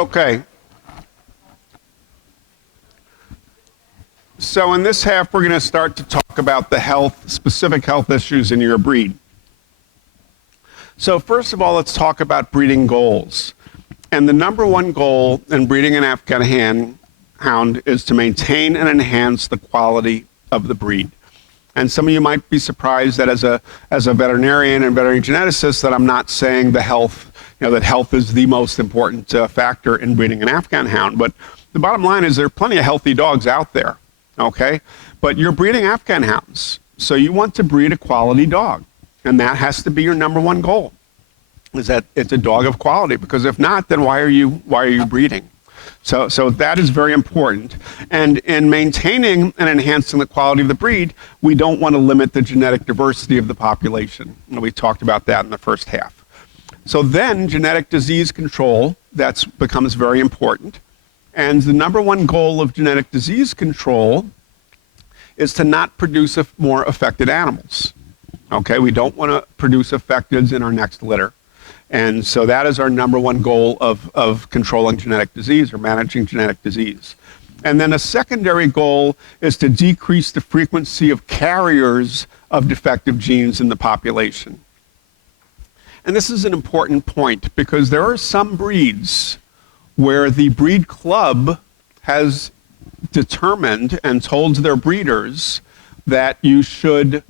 Okay. So in this half, we're going to start to talk about the specific health issues in your breed. So first of all, let's talk about breeding goals. And the number one goal in breeding an Afghan hound is to maintain and enhance the quality of the breed. And some of you might be surprised that as a veterinarian and veterinary geneticist that I'm not saying the health, that health is the most important factor in breeding an Afghan hound. But the bottom line is there are plenty of healthy dogs out there, okay? But you're breeding Afghan hounds, so you want to breed a quality dog. And that has to be your number one goal, is that it's a dog of quality, because if not, then why are you breeding? So that is very important. And in maintaining and enhancing the quality of the breed, we don't want to limit the genetic diversity of the population. And we talked about that in the first half. So then genetic disease control, that becomes very important. And the number one goal of genetic disease control is to not produce more affected animals. Okay, we don't want to produce affecteds in our next litter. And so that is our number one goal of controlling genetic disease or managing genetic disease. And then a secondary goal is to decrease the frequency of carriers of defective genes in the population. And this is an important point because there are some breeds where the breed club has determined and told their breeders that you should,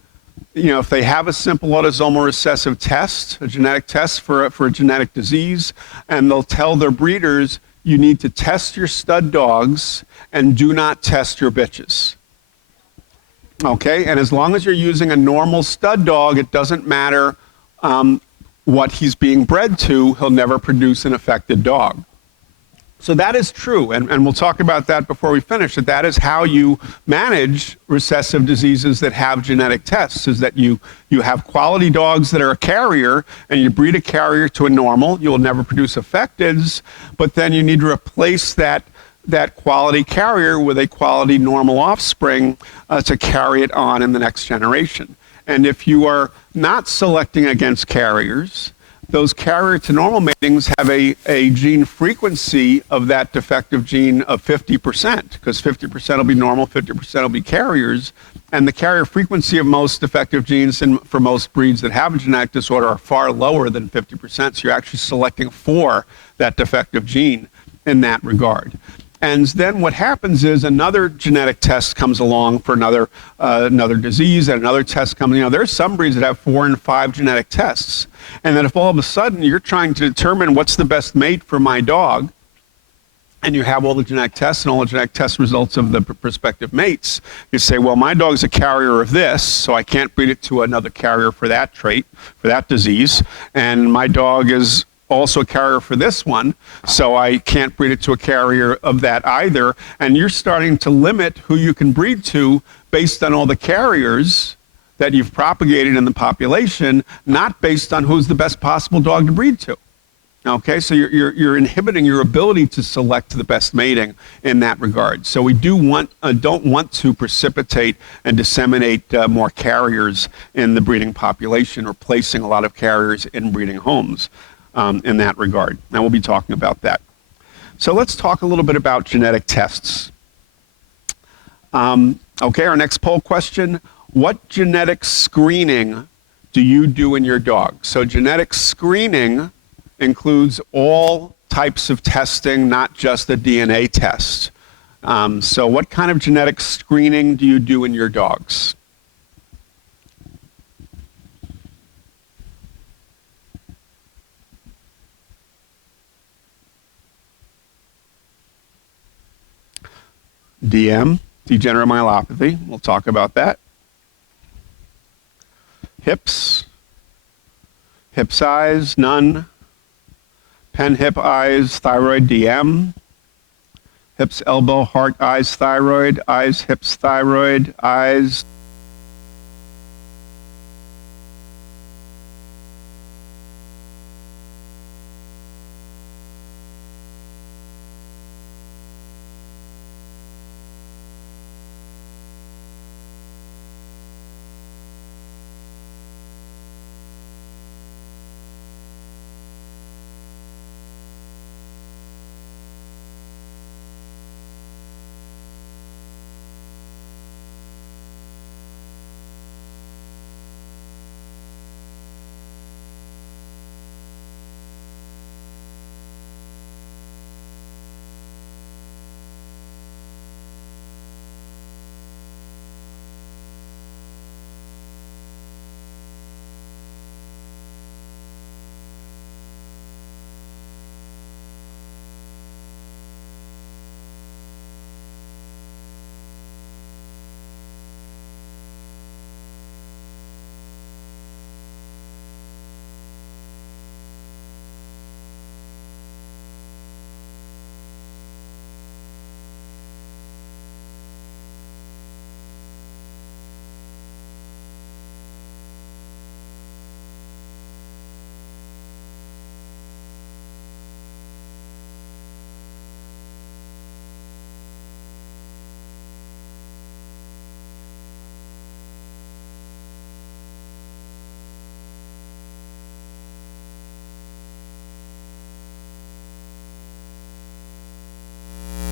if they have a simple autosomal recessive test, a genetic test for a genetic disease, and they'll tell their breeders, you need to test your stud dogs and do not test your bitches. Okay, and as long as you're using a normal stud dog, it doesn't matter what he's being bred to, he'll never produce an affected dog. So that is true, and we'll talk about that before we finish, that is how you manage recessive diseases that have genetic tests, is that you have quality dogs that are a carrier, and you breed a carrier to a normal, you will never produce affecteds, but then you need to replace that quality carrier with a quality normal offspring to carry it on in the next generation. And if you are not selecting against carriers, those carrier to normal matings have a gene frequency of that defective gene of 50%, because 50% will be normal, 50% will be carriers. And the carrier frequency of most defective genes for most breeds that have a genetic disorder are far lower than 50%. So you're actually selecting for that defective gene in that regard. And then what happens is another genetic test comes along for another disease, and another test comes. There's some breeds that have 4 and 5 genetic tests. And then if all of a sudden you're trying to determine what's the best mate for my dog, and you have all the genetic tests and all the genetic test results of the prospective mates, you say, well, my dog's a carrier of this, so I can't breed it to another carrier for that trait, for that disease. And my dog is also a carrier for this one, so I can't breed it to a carrier of that either. And you're starting to limit who you can breed to based on all the carriers that you've propagated in the population, not based on who's the best possible dog to breed to. Okay, so you're inhibiting your ability to select the best mating in that regard. So we don't want to precipitate and disseminate more carriers in the breeding population, or placing a lot of carriers in breeding homes. In that regard. And we'll be talking about that. So let's talk a little bit about genetic tests. Okay, our next poll question, what genetic screening do you do in your dog? So genetic screening includes all types of testing, not just a DNA test. So what kind of genetic screening do you do in your dogs? DM, degenerative myelopathy. We'll talk about that. Hips. Hip size, none. Pen, hip, eyes, thyroid, DM. Hips, elbow, heart, eyes, thyroid. Eyes, hips, thyroid. Eyes.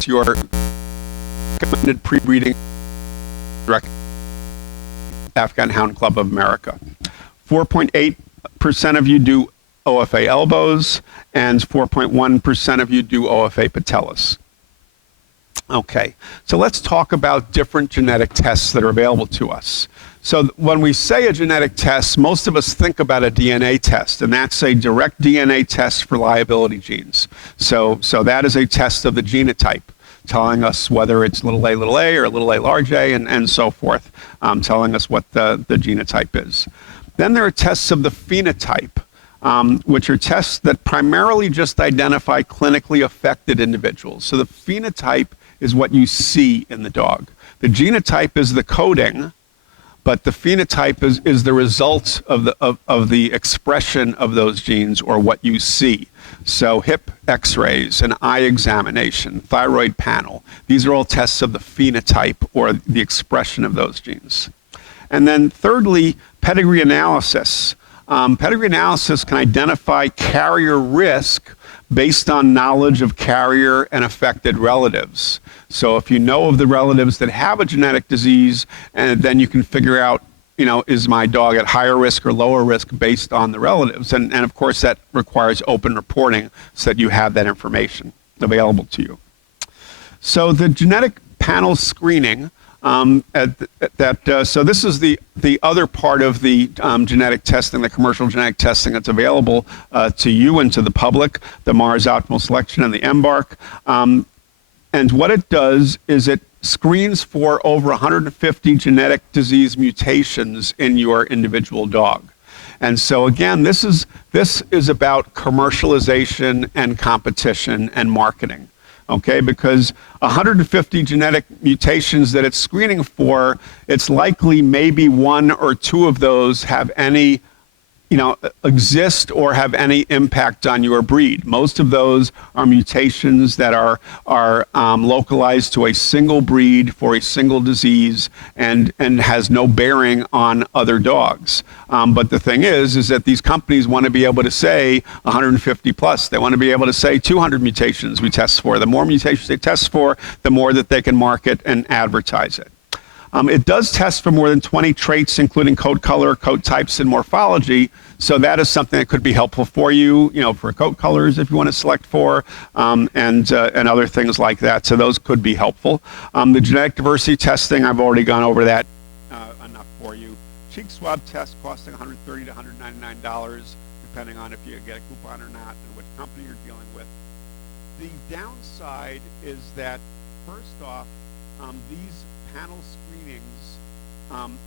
your recommended pre-breeding Afghan Hound Club of America. 4.8% of you do OFA elbows, and 4.1% of you do OFA patellis. Okay, so let's talk about different genetic tests that are available to us. So when we say a genetic test, most of us think about a DNA test, and that's a direct DNA test for liability genes. So that is a test of the genotype, telling us whether it's little a or little a large a, and so forth, telling us what the genotype is. Then there are tests of the phenotype, which are tests that primarily just identify clinically affected individuals. So the phenotype is what you see in the dog. The genotype is the coding, but the phenotype is the result of the expression of those genes, or what you see. So hip x-rays, an eye examination, thyroid panel, these are all tests of the phenotype, or the expression of those genes. And then thirdly, pedigree analysis. Pedigree analysis can identify carrier risk based on knowledge of carrier and affected relatives. So if you know of the relatives that have a genetic disease, and then you can figure out, is my dog at higher risk or lower risk based on the relatives? And of course, that requires open reporting so that you have that information available to you. So the genetic panel screening, so this is the other part of the genetic testing, the commercial genetic testing that's available to you and to the public, the Mars Optimal Selection and the Embark. And what it does is it screens for over 150 genetic disease mutations in your individual dog. And so again, this is about commercialization and competition and marketing. Okay, because 150 genetic mutations that it's screening for, it's likely maybe one or two of those have any, exist or have any impact on your breed. Most of those are mutations that are localized to a single breed for a single disease, and has no bearing on other dogs. But the thing is that these companies want to be able to say 150 plus. They want to be able to say 200 mutations we test for. The more mutations they test for, the more that they can market and advertise it. It does test for more than 20 traits, including coat color, coat types, and morphology. So that is something that could be helpful for you, for coat colors if you want to select for, and other things like that. So those could be helpful. The genetic diversity testing, I've already gone over that enough for you. Cheek swab test costing $130 to $199, depending on if you get a coupon or not and which company you're dealing with. The downside is that, first off, these panel screenings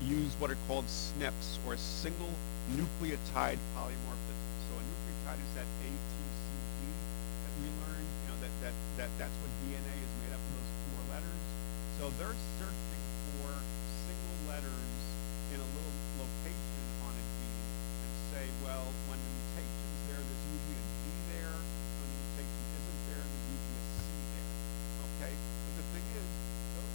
use what are called SNPs, or single nucleotide polymorphism. So a nucleotide is that A, T, C, G that we learned, that's what DNA is made up of, those four letters. So they're searching for single letters in a little location on a gene, and say, well, when the mutation's there, there's usually a G there. When the mutation isn't there, there's usually a C there. Okay? But the thing is, those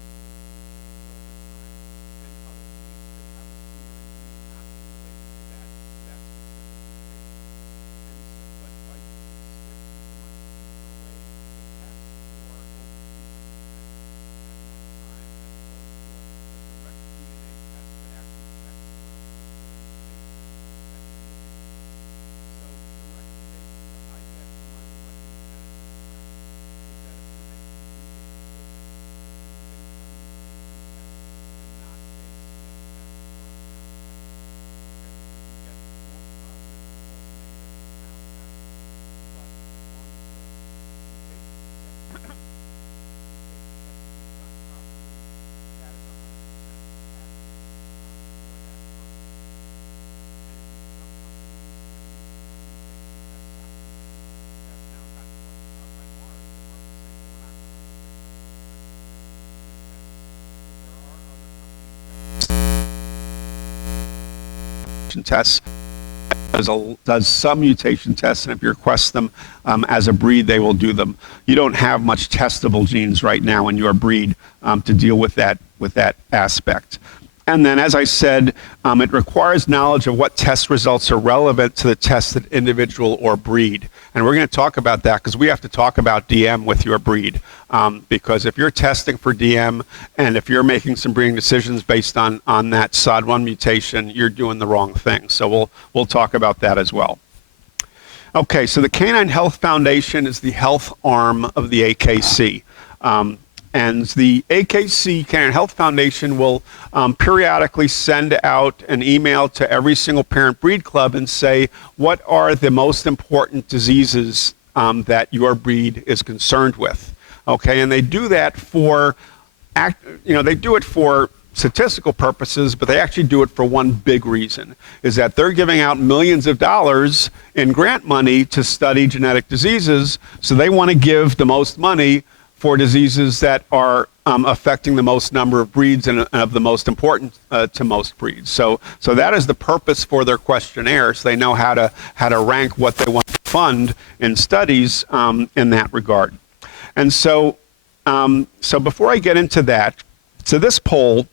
tests, does some mutation tests, and if you request them as a breed, they will do them. You don't have much testable genes right now in your breed to deal with that aspect. And then, as I said, it requires knowledge of what test results are relevant to the tested individual or breed. And we're going to talk about that because we have to talk about DM with your breed. Because if you're testing for DM and if you're making some breeding decisions based on that SOD1 mutation, you're doing the wrong thing. So we'll talk about that as well. Okay, so the Canine Health Foundation is the health arm of the AHCA. And the AHCA Canine Health Foundation will periodically send out an email to every single parent breed club and say, what are the most important diseases that your breed is concerned with? Okay, and they do that for, they do it for statistical purposes, but they actually do it for one big reason, is that they're giving out millions of dollars in grant money to study genetic diseases, so they want to give the most money for diseases that are affecting the most number of breeds and of the most important to most breeds. So that is the purpose for their questionnaire, so they know how to rank what they want to fund in studies in that regard. And so before I get into that, so this poll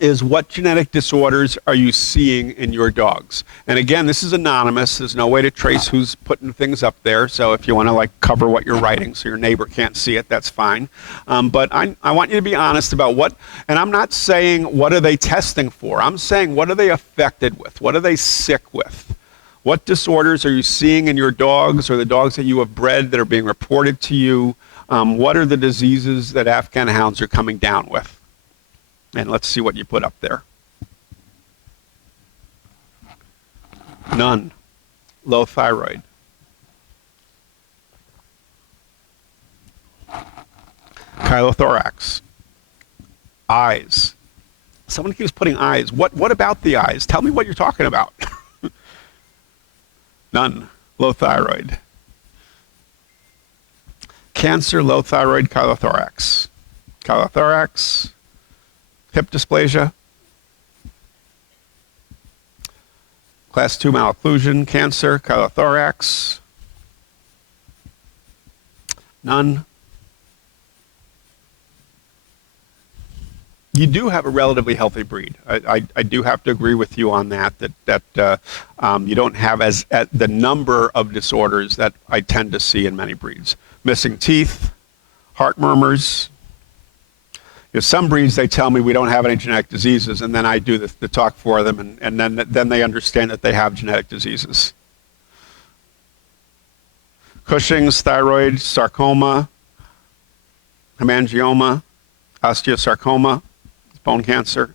is what genetic disorders are you seeing in your dogs? And again, this is anonymous. There's no way to trace who's putting things up there. So if you want to cover what you're writing so your neighbor can't see it, that's fine. But I want you to be honest about what, and I'm not saying what are they testing for. I'm saying what are they affected with? What are they sick with? What disorders are you seeing in your dogs or the dogs that you have bred that are being reported to you? What are the diseases that Afghan hounds are coming down with? And let's see what you put up there. None. Low thyroid. Chylothorax. Eyes. Someone keeps putting eyes. What about the eyes? Tell me what you're talking about. None. Low thyroid. Cancer, low thyroid, chylothorax. Chylothorax. Hip dysplasia, class 2 malocclusion, cancer, chylothorax, none. You do have a relatively healthy breed. I do have to agree with you on that you don't have as the number of disorders that I tend to see in many breeds. Missing teeth, heart murmurs. Some breeds, they tell me we don't have any genetic diseases, and then I do the talk for them, and then they understand that they have genetic diseases. Cushing's, thyroid, sarcoma, hemangioma, osteosarcoma, bone cancer.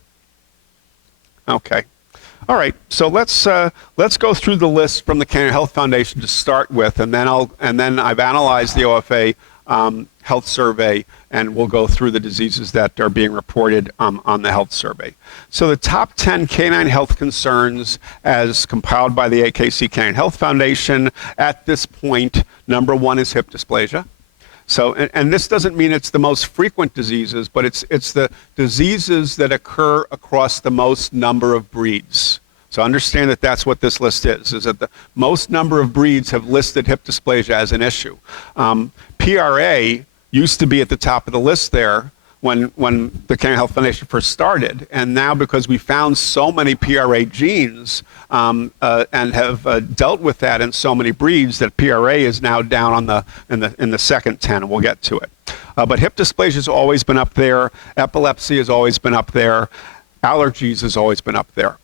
Okay. All right, so let's go through the list from the Canine Health Foundation to start with, and then I've analyzed the OFA health survey, and we'll go through the diseases that are being reported on the health survey. So the top 10 canine health concerns as compiled by the AHCA Canine Health Foundation at this point, number 1 is hip dysplasia. So, and this doesn't mean it's the most frequent diseases, but it's the diseases that occur across the most number of breeds. So understand that that's what this list is that the most number of breeds have listed hip dysplasia as an issue. PRA used to be at the top of the list there when the Canine Health Foundation first started, and now because we found so many PRA genes and have dealt with that in so many breeds, that PRA is now down on in the second 10, and we'll get to it. But hip dysplasia has always been up there. Epilepsy has always been up there. Allergies has always been up there.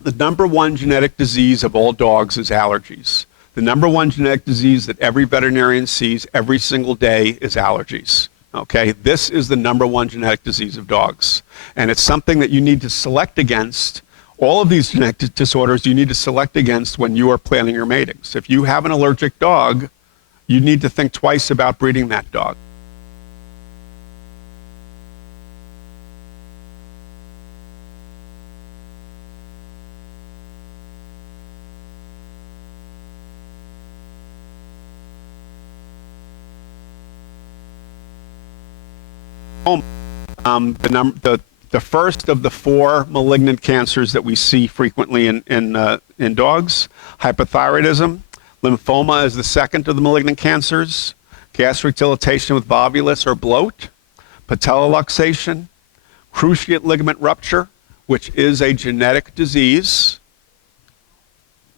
The number 1 genetic disease of all dogs is allergies. The number 1 genetic disease that every veterinarian sees every single day is allergies. Okay, this is the number 1 genetic disease of dogs. And it's something that you need to select against. All of these genetic disorders you need to select against when you are planning your matings. If you have an allergic dog, you need to think twice about breeding that dog. The first of the 4 malignant cancers that we see frequently in dogs, hypothyroidism. Lymphoma is the second of the malignant cancers. Gastric dilatation with volvulus or bloat. Patella luxation. cruciate ligament rupture, which is a genetic disease.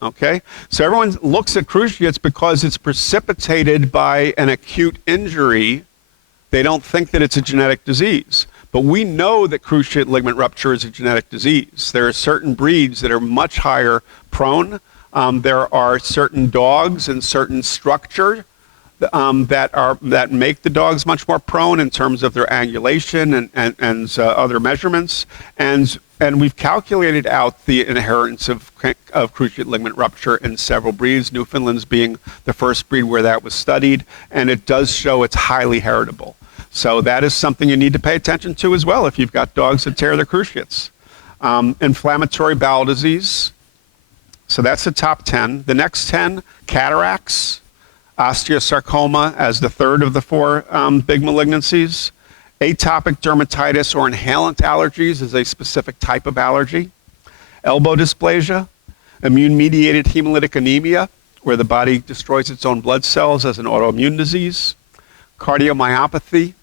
Okay, so everyone looks at cruciates because it's precipitated by an acute injury. They don't think that it's a genetic disease. But we know that cruciate ligament rupture is a genetic disease. There are certain breeds that are much higher prone. There are certain dogs and certain structure that make the dogs much more prone in terms of their angulation and other measurements. And we've calculated out the inheritance of cruciate ligament rupture in several breeds, Newfoundland's being the first breed where that was studied, and it does show it's highly heritable. So that is something you need to pay attention to as well if you've got dogs that tear their cruciates. Inflammatory bowel disease, so that's the top 10. The next 10, cataracts, osteosarcoma as the third of the four big malignancies. Atopic dermatitis or inhalant allergies is a specific type of allergy. Elbow dysplasia, immune-mediated hemolytic anemia, where the body destroys its own blood cells as an autoimmune disease. Cardiomyopathy,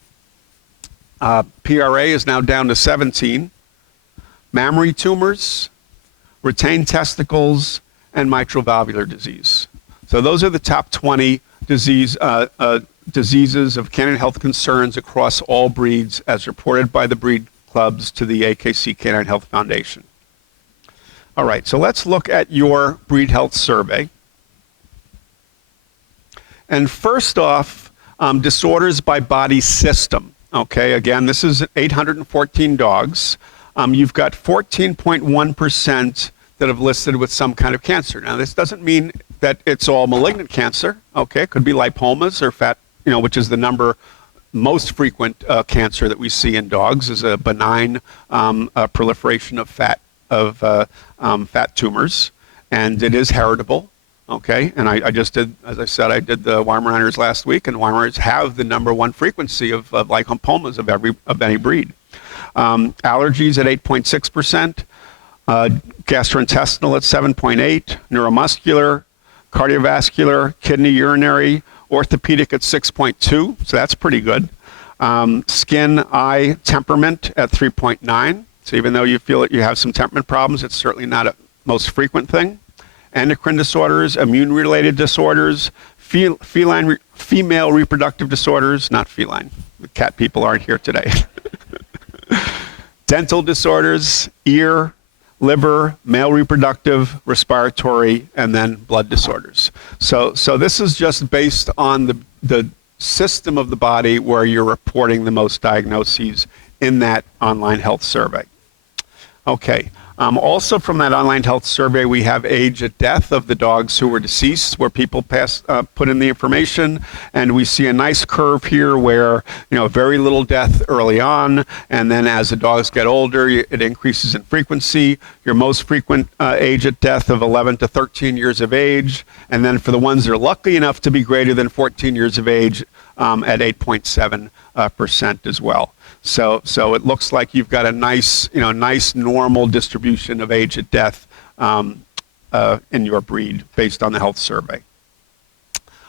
PRA is now down to 17. Mammary tumors, retained testicles, and mitral valvular disease. So those are the top 20 diseases of canine health concerns across all breeds as reported by the breed clubs to the AHCA Canine Health Foundation. All right, so let's look at your breed health survey. And first off, disorders by body system. Okay, again, this is 814 dogs. You've got 14.1% that have listed with some kind of cancer. Now, this doesn't mean that it's all malignant cancer. Okay, it could be lipomas or fat, which is the most frequent cancer that we see in dogs is a benign proliferation of fat tumors, and it is heritable. Okay, and I just did, as I said, I did the Weimaraners last week, and Weimaraners have the #1 frequency of lipomas of any breed. Allergies at 8.6%, gastrointestinal at 7.8%, neuromuscular, cardiovascular, kidney, urinary, orthopedic at 6.2%, so that's pretty good. Skin, eye, temperament at 3.9%, so even though you feel that you have some temperament problems, it's certainly not a most frequent thing. Endocrine disorders, immune-related disorders, female reproductive disorders, not feline. The cat people aren't here today. Dental disorders, ear, liver, male reproductive, respiratory, and then blood disorders. So this is just based on the system of the body where you're reporting the most diagnoses in that online health survey. Okay. Also from that online health survey, we have age at death of the dogs who were deceased, where people put in the information, and we see a nice curve here where, very little death early on, and then as the dogs get older, it increases in frequency. Your most frequent age at death of 11 to 13 years of age, and then for the ones that are lucky enough to be greater than 14 years of age, at 8.7% as well. So it looks like you've got a nice normal distribution of age at death in your breed based on the health survey.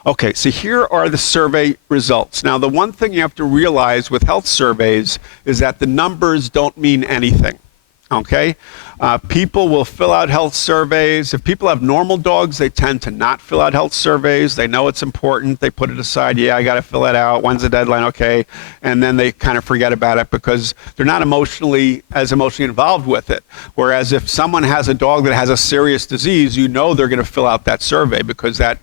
Okay, so here are the survey results. Now, the one thing you have to realize with health surveys is that the numbers don't mean anything. Okay? People will fill out health surveys. If people have normal dogs, they tend to not fill out health surveys. They know it's important. They put it aside. Yeah, I got to fill it out. When's the deadline? Okay. And then they kind of forget about it because they're not emotionally involved with it. Whereas if someone has a dog that has a serious disease, they're going to fill out that survey because that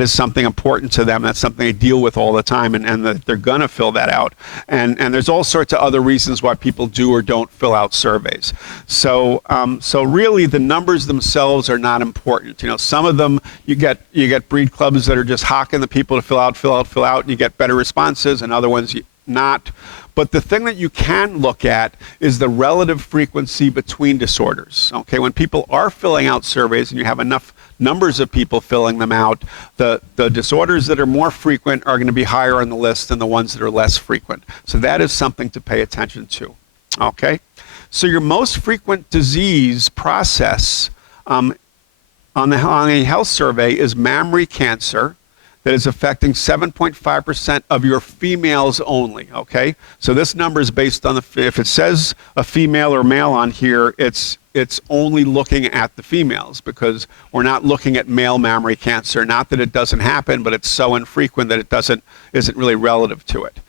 is something important to them. That's something they deal with all the time, and they're going to fill that out. And there's all sorts of other reasons why people do or don't fill out surveys. So really the numbers themselves are not important. Some of them you get breed clubs that are just hawking the people to fill out, and you get better responses, and other ones not. But the thing that you can look at is the relative frequency between disorders. Okay, when people are filling out surveys and you have enough numbers of people filling them out, the disorders that are more frequent are going to be higher on the list than the ones that are less frequent. So that is something to pay attention to. Okay? So your most frequent disease process on the health survey is mammary cancer, that is affecting 7.5% of your females only, okay? So this number is based on if it says a female or male on here, it's only looking at the females, because we're not looking at male mammary cancer. Not that it doesn't happen, but it's so infrequent that it isn't really relative to it.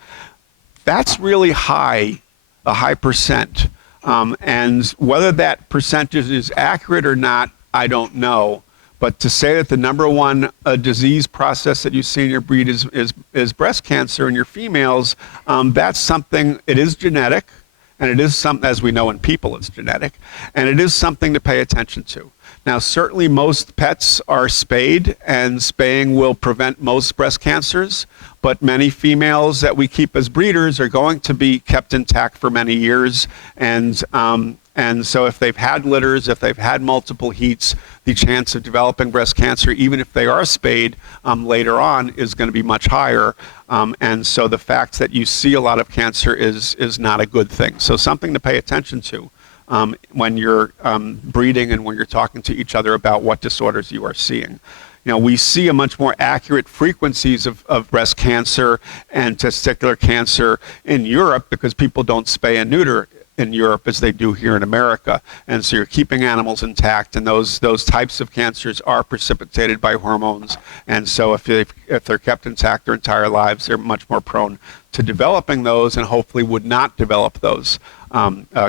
That's really high, a high percent. And whether that percentage is accurate or not, I don't know. But to say that the number one disease process that you see in your breed is breast cancer in your females, that's something, it is genetic, and it is something, as we know in people, it's genetic, and it is something to pay attention to. Now, certainly most pets are spayed, and spaying will prevent most breast cancers, but many females that we keep as breeders are going to be kept intact for many years, and so if they've had litters, if they've had multiple heats, the chance of developing breast cancer, even if they are spayed later on, is going to be much higher. And so the fact that you see a lot of cancer is not a good thing. So something to pay attention to when you're breeding and when you're talking to each other about what disorders you are seeing. You know, we see a much more accurate frequencies of breast cancer and testicular cancer in Europe because people don't spay and neuter in Europe as they do here in America. And so you're keeping animals intact, and those types of cancers are precipitated by hormones. And so if they're kept intact their entire lives, they're much more prone to developing those, and hopefully would not develop those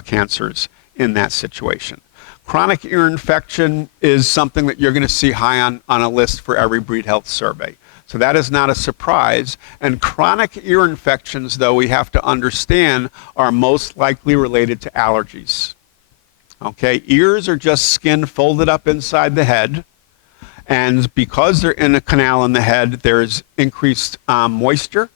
cancers in that situation. Chronic ear infection is something that you're going to see high on a list for every breed health survey. So that is not a surprise. And chronic ear infections, though, we have to understand, are most likely related to allergies. Okay, ears are just skin folded up inside the head. And because they're in a canal in the head, there's increased moisture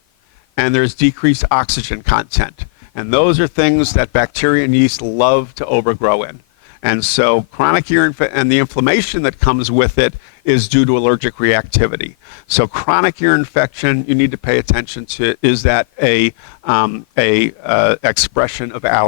and there's decreased oxygen content. And those are things that bacteria and yeast love to overgrow in. And so chronic ear infection and the inflammation that comes with it is due to allergic reactivity. So chronic ear infection, you need to pay attention to, is that a expression of allergy?